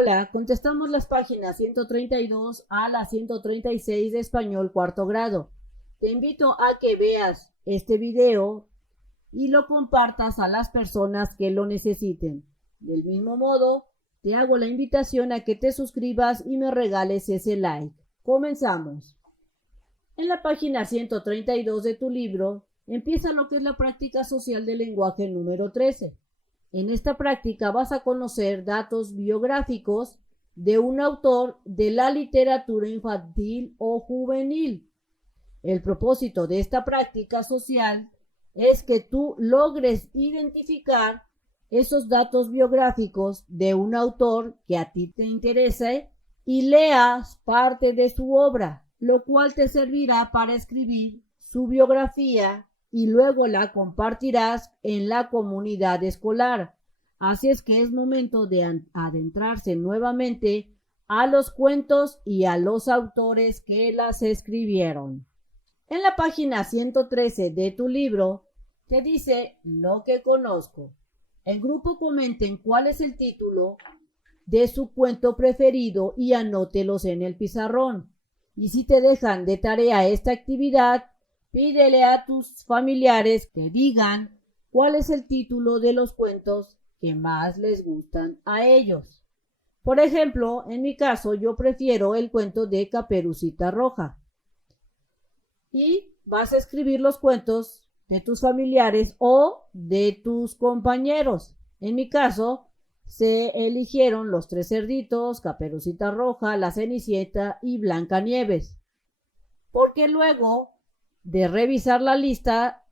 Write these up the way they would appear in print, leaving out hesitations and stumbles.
Hola, contestamos las páginas 132 a la 136 de español cuarto grado. Te invito a que veas este video y lo compartas a las personas que lo necesiten. Del mismo modo, te hago la invitación a que te suscribas y me regales ese like. Comenzamos. En la página 132 de tu libro empieza lo que es la práctica social del lenguaje número 13. En esta práctica vas a conocer datos biográficos de un autor de la literatura infantil o juvenil. El propósito de esta práctica social es que tú logres identificar esos datos biográficos de un autor que a ti te interese y leas parte de su obra, lo cual te servirá para escribir su biografía y luego la compartirás en la comunidad escolar. Así es que es momento de adentrarse nuevamente a los cuentos y a los autores que las escribieron. En la página 113 de tu libro te dice lo que conozco. El grupo comenten cuál es el título de su cuento preferido y anótelos en el pizarrón. Y si te dejan de tarea esta actividad, pídele a tus familiares que digan cuál es el título de los cuentos que más les gustan a ellos. Por ejemplo, en mi caso, yo prefiero el cuento de Caperucita Roja. Y vas a escribir los cuentos de tus familiares o de tus compañeros. En mi caso, se eligieron Los Tres Cerditos, Caperucita Roja, La Cenicienta y Blancanieves. Porque luego de revisar la lista,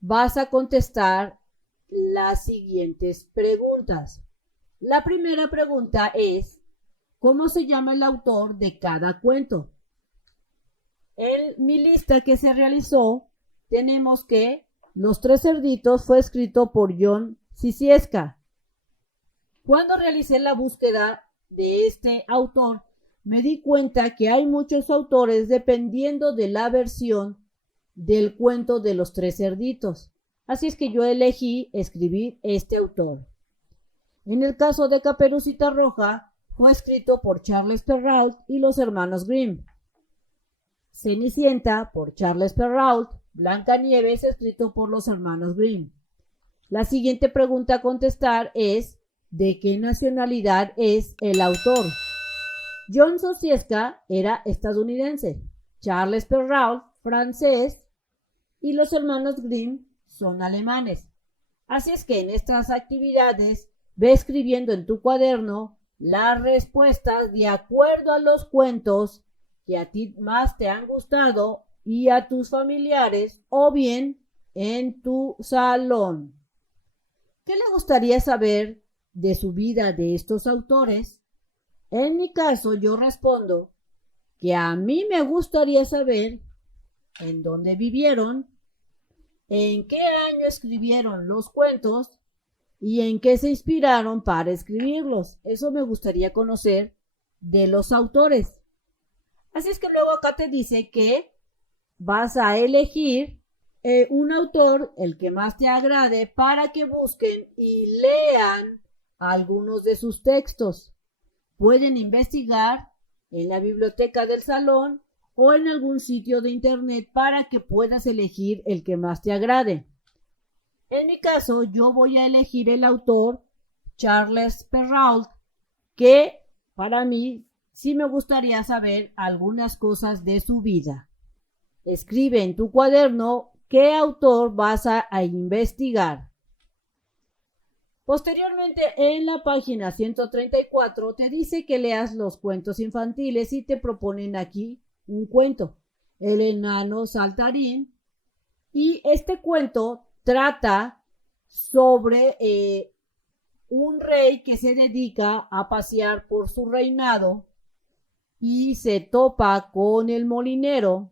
vas a contestar las siguientes preguntas. La primera pregunta es, ¿cómo se llama el autor de cada cuento? En mi lista que se realizó, tenemos que Los Tres Cerditos fue escrito por John Sciesca. Cuando realicé la búsqueda de este autor, me di cuenta que hay muchos autores dependiendo de la versión del cuento de Los Tres Cerditos. Así es que yo elegí escribir este autor. En el caso de Caperucita Roja, fue escrito por Charles Perrault y los hermanos Grimm. Cenicienta por Charles Perrault, Blancanieves escrito por los hermanos Grimm. La siguiente pregunta a contestar es ¿de qué nacionalidad es el autor? John Sciesca era estadounidense, Charles Perrault francés y los hermanos Grimm son alemanes. Así es que en estas actividades ve escribiendo en tu cuaderno las respuestas de acuerdo a los cuentos que a ti más te han gustado y a tus familiares o bien en tu salón. ¿Qué le gustaría saber de su vida de estos autores? En mi caso yo respondo que a mí me gustaría saber en dónde vivieron, en qué año escribieron los cuentos y en qué se inspiraron para escribirlos. Eso me gustaría conocer de los autores. Así es que luego acá te dice que vas a elegir un autor, el que más te agrade, para que busquen y lean algunos de sus textos. Pueden investigar en la biblioteca del salón o en algún sitio de internet para que puedas elegir el que más te agrade. En mi caso, yo voy a elegir el autor Charles Perrault, que para mí sí me gustaría saber algunas cosas de su vida. Escribe en tu cuaderno qué autor vas a investigar. Posteriormente, en la página 134 te dice que leas los cuentos infantiles y te proponen aquí un cuento, El enano saltarín, y este cuento trata sobre un rey que se dedica a pasear por su reinado y se topa con el molinero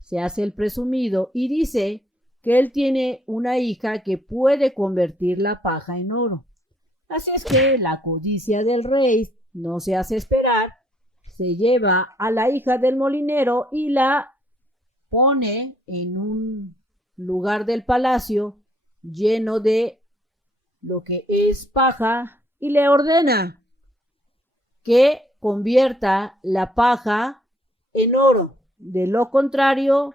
se hace el presumido y dice que él tiene una hija que puede convertir la paja en oro. Así es que la codicia del rey no se hace esperar, se lleva a la hija del molinero y la pone en un lugar del palacio lleno de lo que es paja y le ordena que convierta la paja en oro. De lo contrario,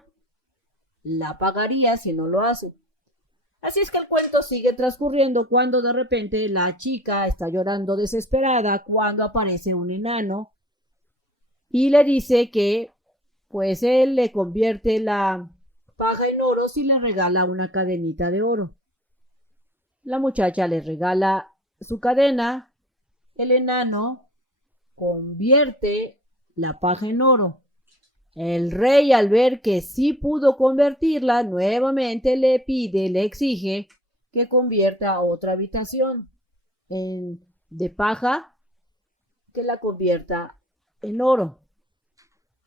la pagaría si no lo hace. Así es que el cuento sigue transcurriendo cuando de repente la chica está llorando desesperada cuando aparece un enano y le dice que pues él le convierte la paja en oro si le regala una cadenita de oro. La muchacha le regala su cadena, el enano convierte la paja en oro. El rey, al ver que sí pudo convertirla, nuevamente le exige que convierta otra habitación de paja, que la convierta en oro.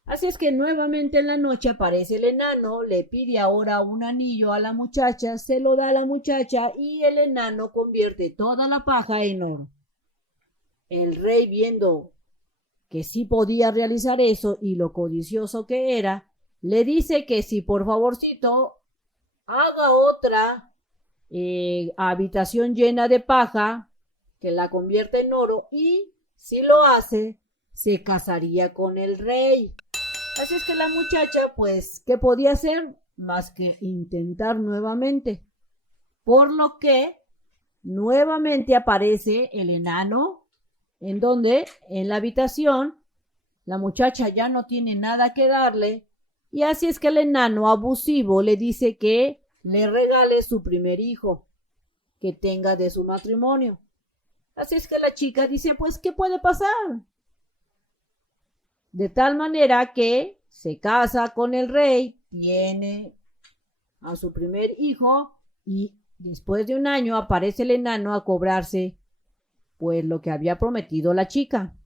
Así es que nuevamente en la noche aparece el enano, le pide ahora un anillo a la muchacha, se lo da a la muchacha y el enano convierte toda la paja en oro. El rey, viendo que sí podía realizar eso y lo codicioso que era, le dice que si por favorcito haga otra habitación llena de paja, que la convierta en oro, y si lo hace, se casaría con el rey. Así es que la muchacha, pues, ¿qué podía hacer? Más que intentar nuevamente. Por lo que nuevamente aparece el enano, en donde en la habitación la muchacha ya no tiene nada que darle, y así es que el enano abusivo le dice que le regale su primer hijo que tenga de su matrimonio. Así es que la chica dice, pues, ¿qué puede pasar? De tal manera que se casa con el rey, tiene a su primer hijo y después de un año aparece el enano a cobrarse pues lo que había prometido la chica.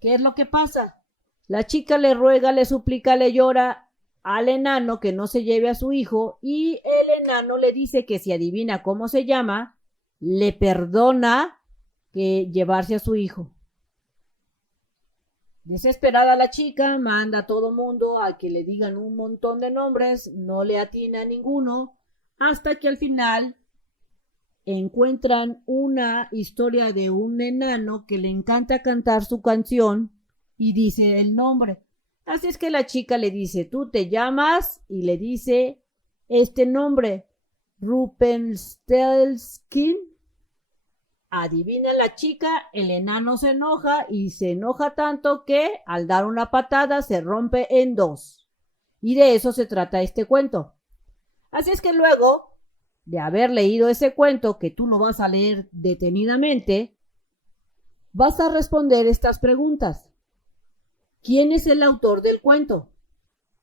¿Qué es lo que pasa? La chica le ruega, le suplica, le llora al enano que no se lleve a su hijo y el enano le dice que si adivina cómo se llama, le perdona que llevarse a su hijo. Desesperada la chica manda a todo mundo a que le digan un montón de nombres, no le atina a ninguno, hasta que al final encuentran una historia de un enano que le encanta cantar su canción y dice el nombre. Así es que la chica le dice, tú te llamas, y le dice este nombre, Rumpelstiltskin. Adivina la chica, el enano se enoja y se enoja tanto que al dar una patada se rompe en dos. Y de eso se trata este cuento. Así es que luego de haber leído ese cuento, que tú lo vas a leer detenidamente, vas a responder estas preguntas. ¿Quién es el autor del cuento?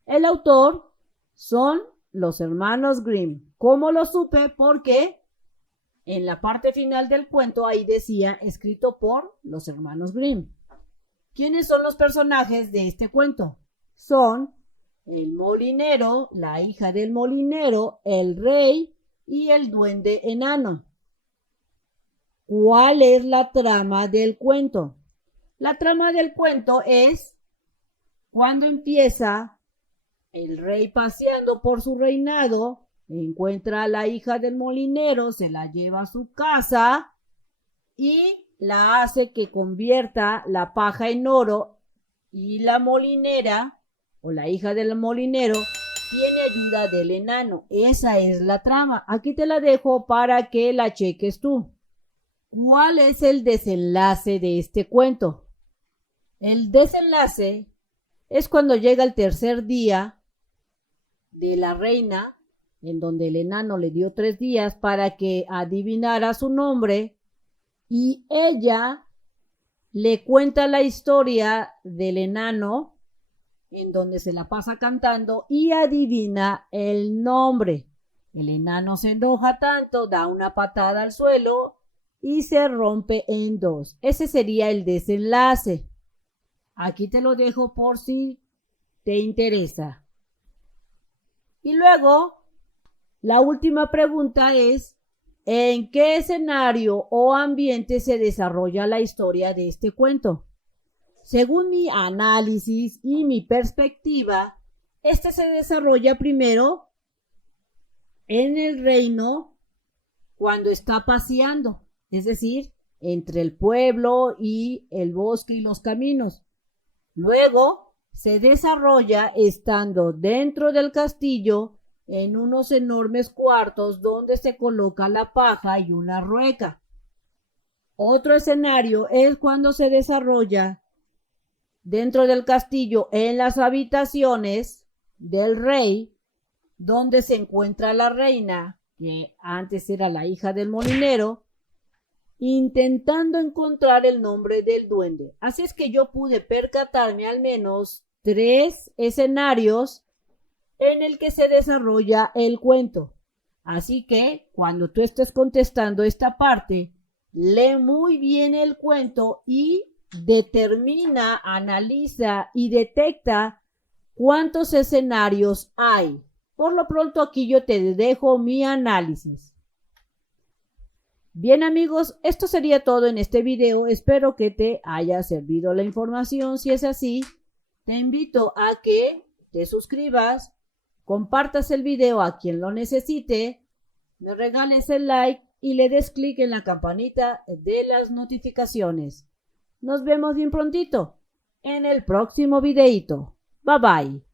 El autor son los hermanos Grimm. ¿Cómo lo supe? Porque en la parte final del cuento ahí decía escrito por los hermanos Grimm. ¿Quiénes son los personajes de este cuento? Son el molinero, la hija del molinero, el rey y el duende enano. ¿Cuál es la trama del cuento? La trama del cuento es cuando empieza el rey paseando por su reinado, encuentra a la hija del molinero, se la lleva a su casa y la hace que convierta la paja en oro, y la molinera o la hija del molinero tiene ayuda del enano. Esa es la trama. Aquí te la dejo para que la cheques tú. ¿Cuál es el desenlace de este cuento? El desenlace es cuando llega el tercer día de la reina, en donde el enano le dio 3 días para que adivinara su nombre, y ella le cuenta la historia del enano, en donde se la pasa cantando y adivina el nombre. El enano se enoja tanto, da una patada al suelo y se rompe en dos. Ese sería el desenlace. Aquí te lo dejo por si te interesa. Y luego, la última pregunta es, ¿en qué escenario o ambiente se desarrolla la historia de este cuento? Según mi análisis y mi perspectiva, este se desarrolla primero en el reino cuando está paseando, es decir, entre el pueblo y el bosque y los caminos. Luego se desarrolla estando dentro del castillo en unos enormes cuartos donde se coloca la paja y una rueca. Otro escenario es cuando se desarrolla dentro del castillo en las habitaciones del rey, donde se encuentra la reina, que antes era la hija del molinero, intentando encontrar el nombre del duende. Así es que yo pude percatarme al menos 3 escenarios en el que se desarrolla el cuento. Así que cuando tú estés contestando esta parte, lee muy bien el cuento y determina, analiza y detecta cuántos escenarios hay. Por lo pronto aquí yo te dejo mi análisis. Bien amigos, esto sería todo en este video. Espero que te haya servido la información. Si es así, te invito a que te suscribas, compartas el video a quien lo necesite, me regales el like y le des clic en la campanita de las notificaciones. Nos vemos bien prontito en el próximo videito. Bye bye.